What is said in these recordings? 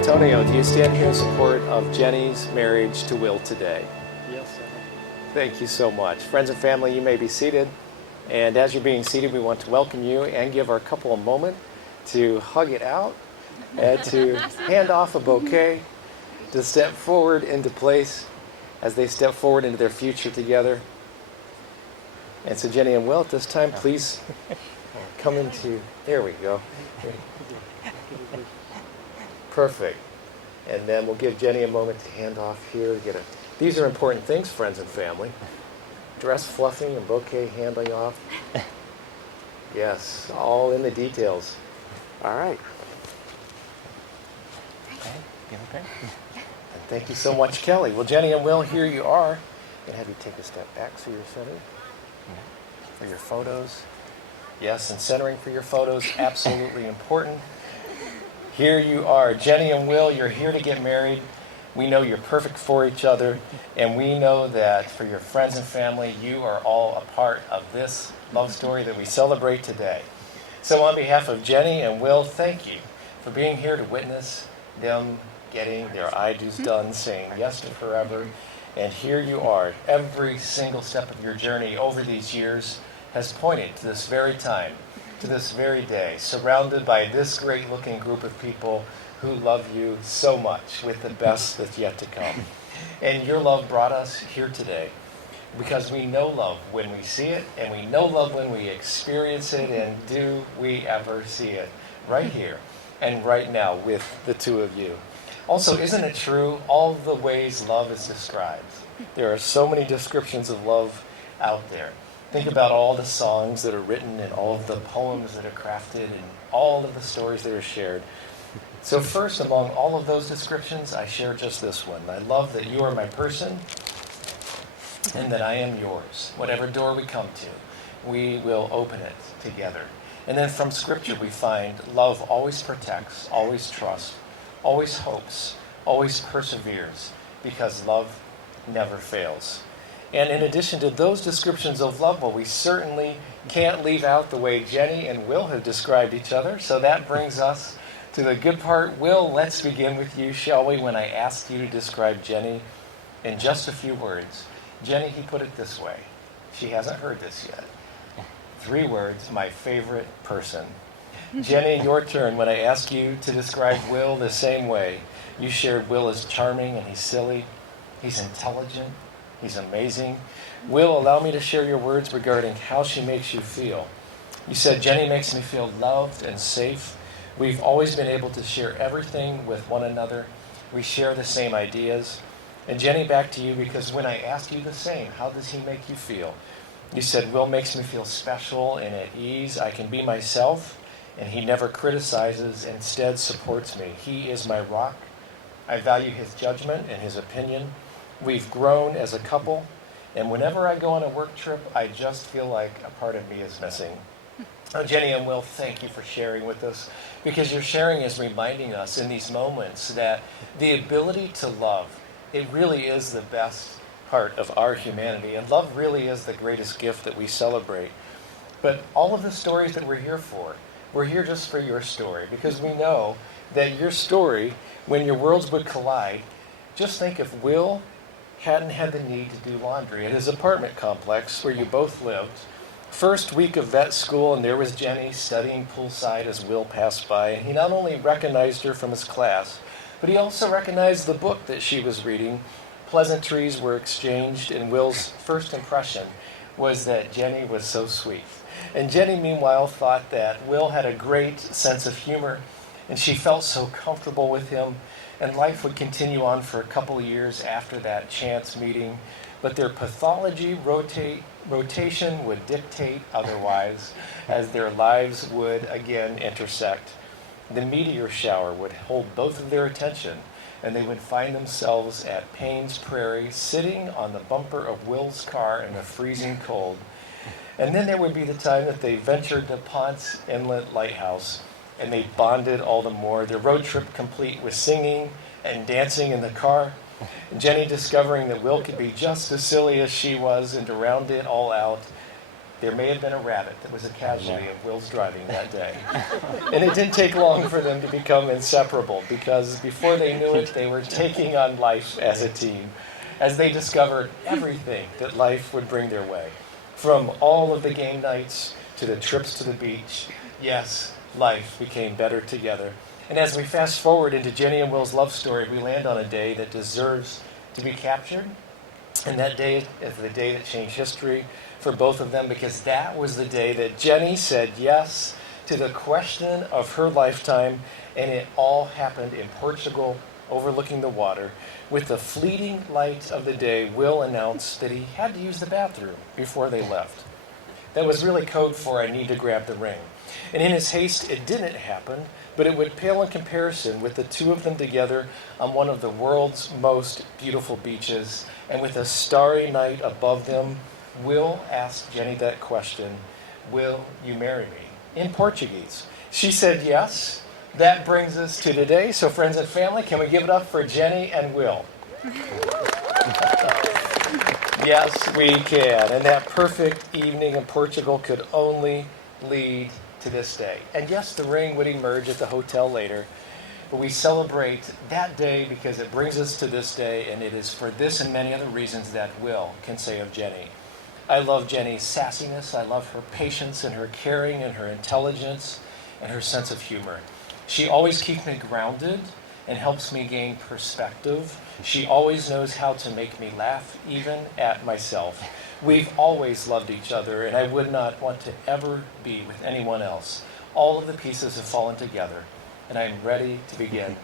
Antonio, do you stand here in support of Jenny's marriage to Will today? Yes, sir. Thank you so much. Friends and family, you may be seated. And as you're being seated, we want to welcome you and give our couple a moment to hug it out and to hand off a bouquet, to step forward into place as they step forward into their future together. And so Jenny and Will, at this time, please come into, there we go. Perfect. And then we'll give Jenny a moment to hand off here. These are important things, friends and family. Dress fluffing and bouquet handing off. Yes, all in the details. All right. Okay. You okay? And thank you so much, Kelly. Well, Jenny and Will, here you are. I'm going to have you take a step back so you're centered for your photos. Yes, and centering for your photos, absolutely important. Here you are. Jenny and Will, you're here to get married. We know you're perfect for each other, and we know that for your friends and family, you are all a part of this love story that we celebrate today. So on behalf of Jenny and Will, thank you for being here to witness them getting their I do's done, saying yes to forever. And here you are. Every single step of your journey over these years has pointed to this very time, to this very day, surrounded by this great-looking group of people who love you so much with the best that's yet to come. And your love brought us here today because we know love when we see it, and we know love when we experience it, and do we ever see it right here and right now with the two of you. Also, isn't it true, all the ways love is described? There are so many descriptions of love out there. Think about all the songs that are written and all of the poems that are crafted and all of the stories that are shared. So first, among all of those descriptions, I share just this one. I love that you are my person and that I am yours. Whatever door we come to, we will open it together. And then from Scripture we find love always protects, always trusts, always hopes, always perseveres, because love never fails. And in addition to those descriptions of love, well, we certainly can't leave out the way Jenny and Will have described each other. So that brings us to the good part. Will, let's begin with you, shall we, when I asked you to describe Jenny in just a few words. Jenny, he put it this way. She hasn't heard this yet. 3 words, my favorite person. Jenny, your turn. When I asked you to describe Will the same way, you shared Will as charming and he's silly, he's intelligent, he's amazing. Will, allow me to share your words regarding how she makes you feel. You said, Jenny makes me feel loved and safe. We've always been able to share everything with one another. We share the same ideas. And Jenny, back to you, because when I asked you the same, how does he make you feel? You said, Will makes me feel special and at ease. I can be myself, and he never criticizes, instead supports me. He is my rock. I value his judgment and his opinion. We've grown as a couple, and whenever I go on a work trip, I just feel like a part of me is missing. Jenny and Will, thank you for sharing with us, because your sharing is reminding us in these moments that the ability to love, it really is the best part of our humanity, and love really is the greatest gift that we celebrate. But all of the stories that we're here for, we're here just for your story, because we know that your story, when your worlds would collide, just think if Will hadn't had the need to do laundry at his apartment complex where you both lived. First week of vet school, and there was Jenny studying poolside as Will passed by, and he not only recognized her from his class, but he also recognized the book that she was reading. Pleasantries were exchanged, and Will's first impression was that Jenny was so sweet. And Jenny, meanwhile, thought that Will had a great sense of humor, and she felt so comfortable with him, and life would continue on for a couple of years after that chance meeting, but their pathology rotation would dictate otherwise, as their lives would again intersect. The meteor shower would hold both of their attention, and they would find themselves at Payne's Prairie, sitting on the bumper of Will's car in the freezing cold. And then there would be the time that they ventured to Ponce Inlet Lighthouse, and they bonded all the more, their road trip complete with singing and dancing in the car. Jenny discovering that Will could be just as silly as she was, and to round it all out, there may have been a rabbit that was a casualty of Will's driving that day. And it didn't take long for them to become inseparable, because before they knew it, they were taking on life as a team, as they discovered everything that life would bring their way. From all of the game nights to the trips to the beach, yes, life became better together. And as we fast forward into Jenny and Will's love story, we land on a day that deserves to be captured. And that day is the day that changed history for both of them, because that was the day that Jenny said yes to the question of her lifetime, and it all happened in Portugal, overlooking the water. With the fleeting light of the day, Will announced that he had to use the bathroom before they left. That was really code for "I need to grab the ring." And in his haste, it didn't happen, but it would pale in comparison with the two of them together on one of the world's most beautiful beaches. And with a starry night above them, Will asked Jenny that question, "Will you marry me?" in Portuguese. She said yes. That brings us to today. So friends and family, can we give it up for Jenny and Will? Yes, we can. And that perfect evening in Portugal could only lead to this day. And yes, the ring would emerge at the hotel later, but we celebrate that day because it brings us to this day, and it is for this and many other reasons that Will can say of Jenny. I love Jenny's sassiness. I love her patience and her caring and her intelligence and her sense of humor. She always keeps me grounded and helps me gain perspective. She always knows how to make me laugh, even at myself. We've always loved each other, and I would not want to ever be with anyone else. All of the pieces have fallen together, and I am ready to begin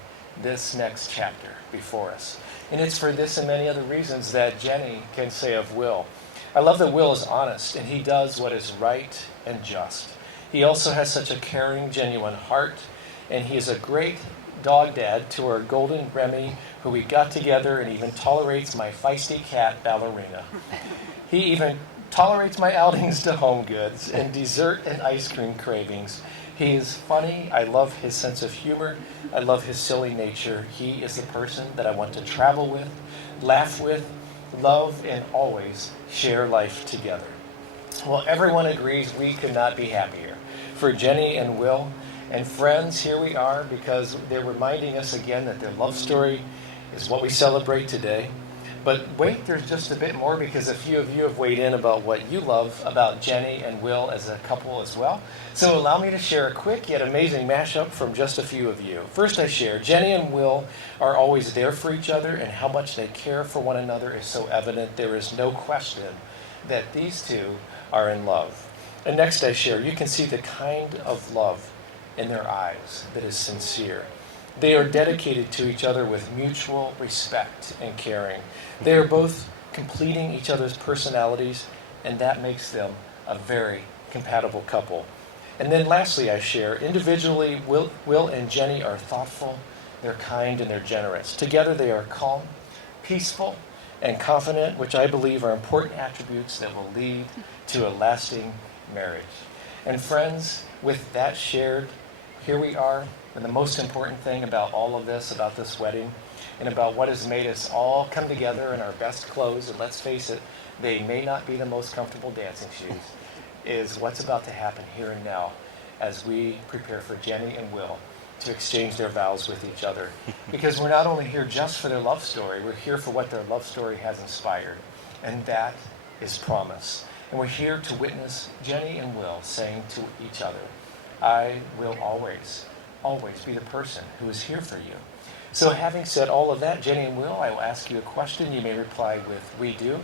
this next chapter before us. And it's for this and many other reasons that Jenny can say of Will. I love that Will is honest, and he does what is right and just. He also has such a caring, genuine heart, and he is a great dog dad to our golden Remy, who we got together, and even tolerates my feisty cat, Ballerina. He even tolerates my outings to Home Goods and dessert and ice cream cravings. He is funny. I love his sense of humor. I love his silly nature. He is the person that I want to travel with, laugh with, love, and always share life together. Well, everyone agrees we could not be happier for Jenny and Will. And friends, here we are because they're reminding us again that their love story is what we celebrate today. But wait, there's just a bit more, because a few of you have weighed in about what you love about Jenny and Will as a couple as well. So allow me to share a quick yet amazing mashup from just a few of you. First, I share Jenny and Will are always there for each other, and how much they care for one another is so evident. There is no question that these two are in love. And next, I share you can see the kind of love in their eyes that is sincere. They are dedicated to each other with mutual respect and caring. They are both completing each other's personalities, and that makes them a very compatible couple. And then lastly, I share, individually, Will and Jenny are thoughtful, they're kind, and they're generous. Together they are calm, peaceful, and confident, which I believe are important attributes that will lead to a lasting marriage. And friends, with that shared, here we are, and the most important thing about all of this, about this wedding, and about what has made us all come together in our best clothes, and let's face it, they may not be the most comfortable dancing shoes, is what's about to happen here and now as we prepare for Jenny and Will to exchange their vows with each other. Because we're not only here just for their love story, we're here for what their love story has inspired, and that is promise. And we're here to witness Jenny and Will saying to each other, I will always, always be the person who is here for you. So having said all of that, Jenny and Will, I will ask you a question. You may reply with, we do.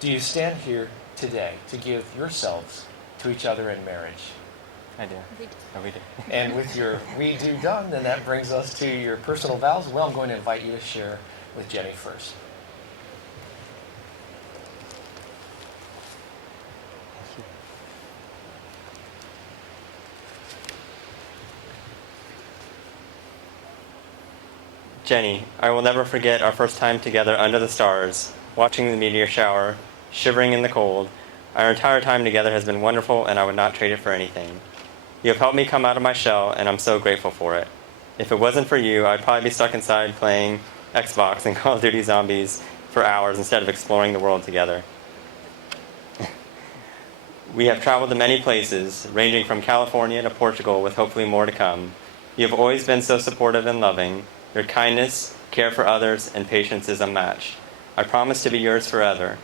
Do you stand here today to give yourselves to each other in marriage? I do. We do. Oh, we do. And with your we do done, then that brings us to your personal vows. Well, I'm going to invite you to share with Jenny first. Jenny, I will never forget our first time together under the stars, watching the meteor shower, shivering in the cold. Our entire time together has been wonderful, and I would not trade it for anything. You have helped me come out of my shell, and I'm so grateful for it. If it wasn't for you, I'd probably be stuck inside playing Xbox and Call of Duty Zombies for hours instead of exploring the world together. We have traveled to many places, ranging from California to Portugal, with hopefully more to come. You have always been so supportive and loving. Your kindness, care for others, and patience is unmatched. I promise to be yours forever.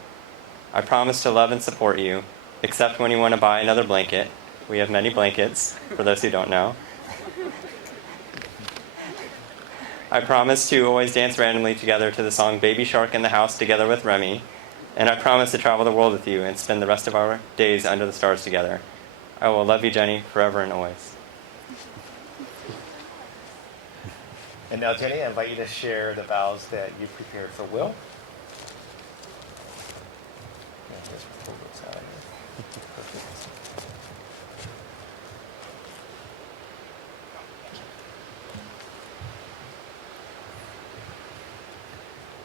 I promise to love and support you, except when you want to buy another blanket. We have many blankets, for those who don't know. I promise to always dance randomly together to the song Baby Shark in the House together with Remy. And I promise to travel the world with you and spend the rest of our days under the stars together. I will love you, Jenny, forever and always. And now, Jenny, I invite you to share the vows that you prepared for Will. And just pull those out here. Perfect.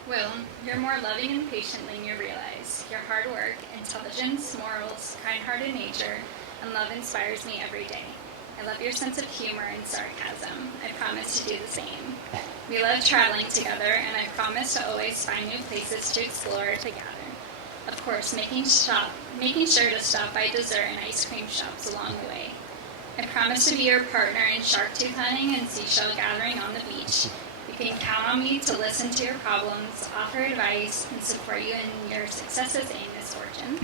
Will, you're more loving and patient than you realize. Your hard work, intelligence, morals, kind-hearted nature, and love inspires me every day. I love your sense of humor and sarcasm. I promise to do the same. We love traveling together, and I promise to always find new places to explore together. Of course, making sure to stop by dessert and ice cream shops along the way. I promise to be your partner in shark tooth hunting and seashell gathering on the beach. You can count on me to listen to your problems, offer advice, and support you in your successes and misfortunes.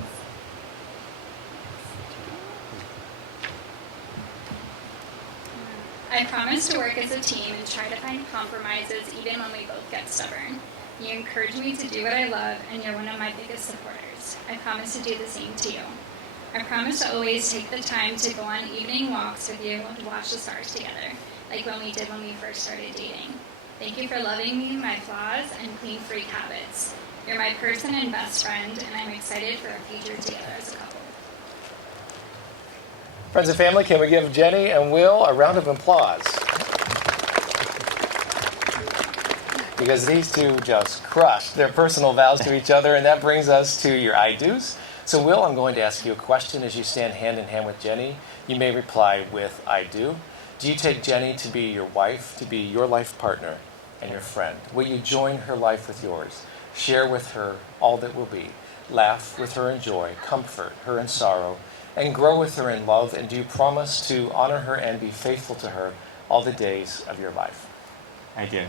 I promise to work as a team and try to find compromises even when we both get stubborn. You encourage me to do what I love, and you're one of my biggest supporters. I promise to do the same to you. I promise to always take the time to go on evening walks with you and watch the stars together, like when we did when we first started dating. Thank you for loving me, my flaws, and clean freak habits. You're my person and best friend, and I'm excited for our future together as a couple. Friends and family, can we give Jenny and Will a round of applause? Because these two just crushed their personal vows to each other, and that brings us to your I do's. So, Will, I'm going to ask you a question as you stand hand in hand with Jenny. You may reply with I do. Do you take Jenny to be your wife, to be your life partner and your friend? Will you join her life with yours? Share with her all that will be. Laugh with her in joy, comfort her in sorrow, and grow with her in love. And do you promise to honor her and be faithful to her all the days of your life? I do.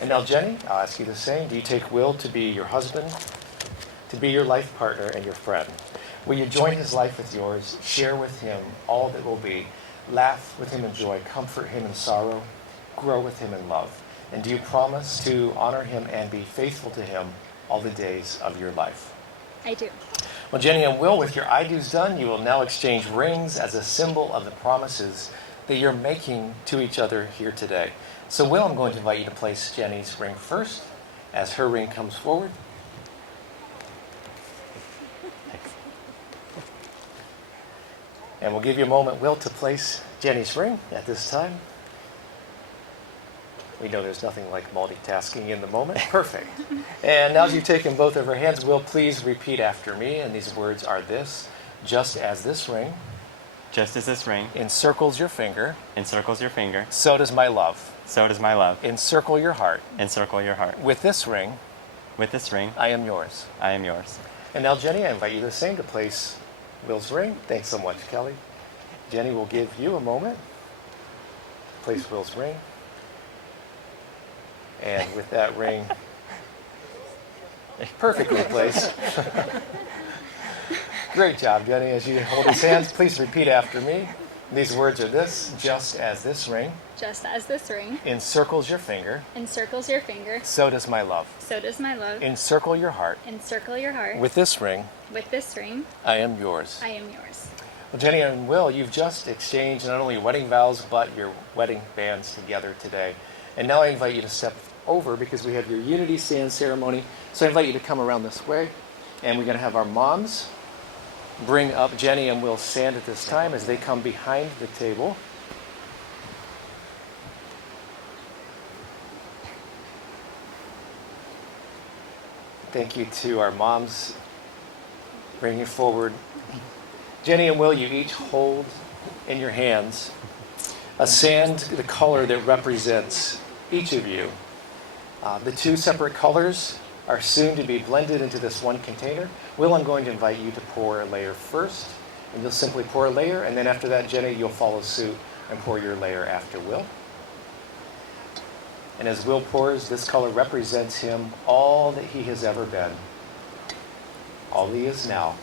And now, Jenny, I'll ask you the same. Do you take Will to be your husband, to be your life partner and your friend? Will you join his life with yours, share with him all that will be, laugh with him in joy, comfort him in sorrow, grow with him in love? And do you promise to honor him and be faithful to him all the days of your life? I do. Well, Jenny and Will, with your I do's done, you will now exchange rings as a symbol of the promises that you're making to each other here today. So, Will, I'm going to invite you to place Jenny's ring first as her ring comes forward. And we'll give you a moment, Will, to place Jenny's ring at this time. We know there's nothing like multitasking in the moment. Perfect. And now as you've taken both of her hands, Will, please repeat after me. And these words are this: just as this ring Just as this ring encircles your finger, encircles your finger, so does my love so does my love encircle your heart. encircle your heart. With this ring, With this ring, I am yours. I am yours. And now, Jenny, I invite you the same to place Will's ring. Thanks so much, Kelly. Jenny will give you a moment. Place Will's ring. And with that ring perfectly placed. Great job, Jenny. As you hold his hands, please repeat after me. These words are this: just as this ring Just as this ring encircles your finger, encircles your finger, so does my love so does my love encircle your heart. encircle your heart. With this ring, With this ring, I am yours. I am yours. Well, Jenny and Will, you've just exchanged not only your wedding vows, but your wedding bands together today. And now I invite you to step over because we have your unity sand ceremony. So I invite you to come around this way. And we're going to have our moms bring up Jenny and Will's sand at this time as they come behind the table. Thank you to our moms bringing forward. Jenny and Will, you each hold in your hands a sand, the color that represents each of you. The two separate colors are soon to be blended into this one container. Will, I'm going to invite you to pour a layer first, And you'll simply pour a layer, and then after that, Jenny, you'll follow suit and pour your layer after Will. And as Will pours, this color represents him, all that he has ever been, all he is now,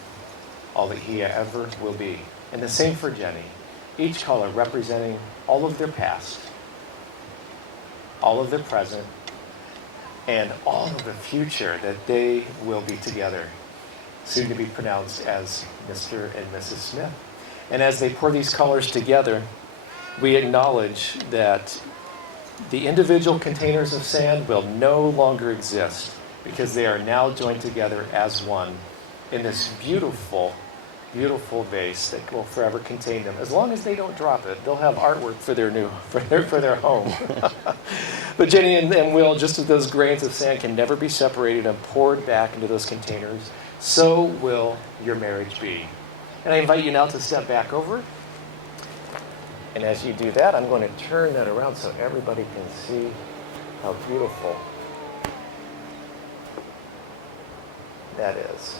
all that he ever will be. And the same for Jenny. Each color representing all of their past, all of their present, and all of the future that they will be together, soon to be pronounced as Mr. and Mrs. Smith. And as they pour these colors together, we acknowledge that the individual containers of sand will no longer exist because they are now joined together as one in this beautiful, beautiful vase that will forever contain them. As long as they don't drop it, they'll have artwork for their home. But Jenny and Will, just as those grains of sand can never be separated and poured back into those containers, so will your marriage be. And I invite you now to step back over. And as you do that, I'm going to turn that around so everybody can see how beautiful that is.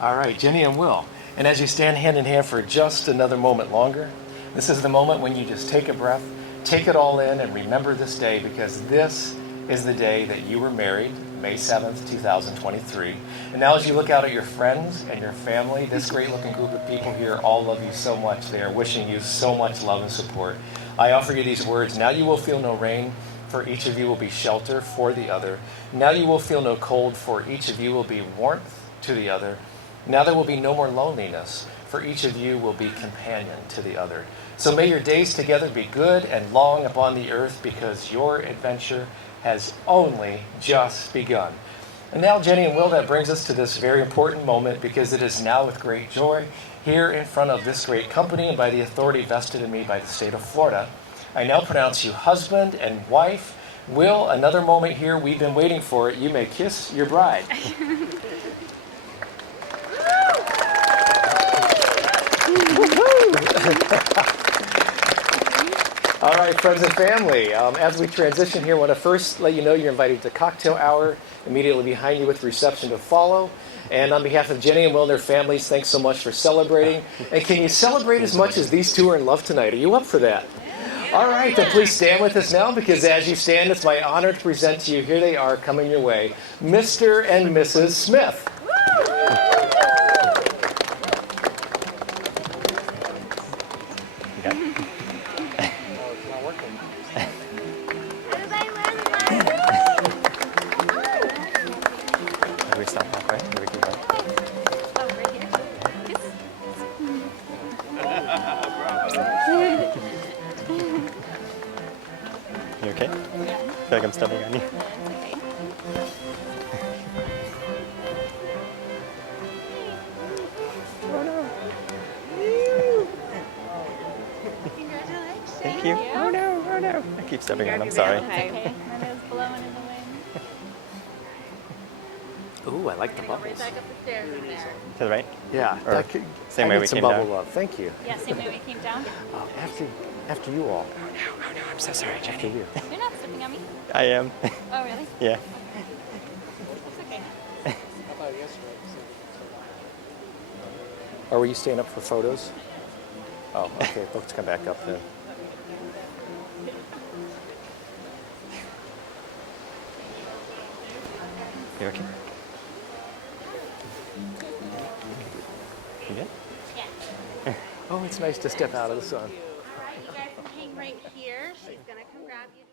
All right, Jenny and Will. And as you stand hand in hand for just another moment longer, this is the moment when you just take a breath, take it all in, and remember this day, because this is the day that you were married, May 7th, 2023. And now as you look out at your friends and your family, this great looking group of people here all love you so much. They are wishing you so much love and support. I offer you these words. Now you will feel no rain, for each of you will be shelter for the other. Now you will feel no cold, for each of you will be warmth to the other. Now there will be no more loneliness, for each of you will be companion to the other. So may your days together be good and long upon the earth, because your adventure has only just begun. And now, Jenny and Will, that brings us to this very important moment, because it is now with great joy, here in front of this great company and by the authority vested in me by the state of Florida, I now pronounce you husband and wife. Will, another moment here, we've been waiting for it. You may kiss your bride. All right, friends and family, as we transition here, I want to first let you know you're invited to cocktail hour immediately behind you with reception to follow. And on behalf of Jenny and Will and their families, thanks so much for celebrating. And can you celebrate as much as these two are in love tonight? Are you up for that? All right, then please stand with us now, because as you stand, it's my honor to present to you, here they are coming your way, Mr. and Mrs. Smith. You okay? Yeah. I feel like I'm stepping on you. Okay. Oh no. Congratulations. Thank you. Oh no, oh no. I keep stepping on, I'm sorry. Okay. My nose blowing in the wind. Ooh, I like the We're gonna go bubbles. right back up the stairs in there. To the right? Yeah, Or that could, same I way need we some came bubble down? love. Thank you. Yeah, same way we came down. After you all. Oh no, I'm so sorry, After Jenny. you. You're not stepping on me. I am. Oh, really? Yeah. That's okay. Or were you staying up for photos? Oh, okay. Let's come back up then. You okay? You good? Yeah. Oh, it's nice to step out of the sun. All right, you guys can hang right here. She's gonna come grab you.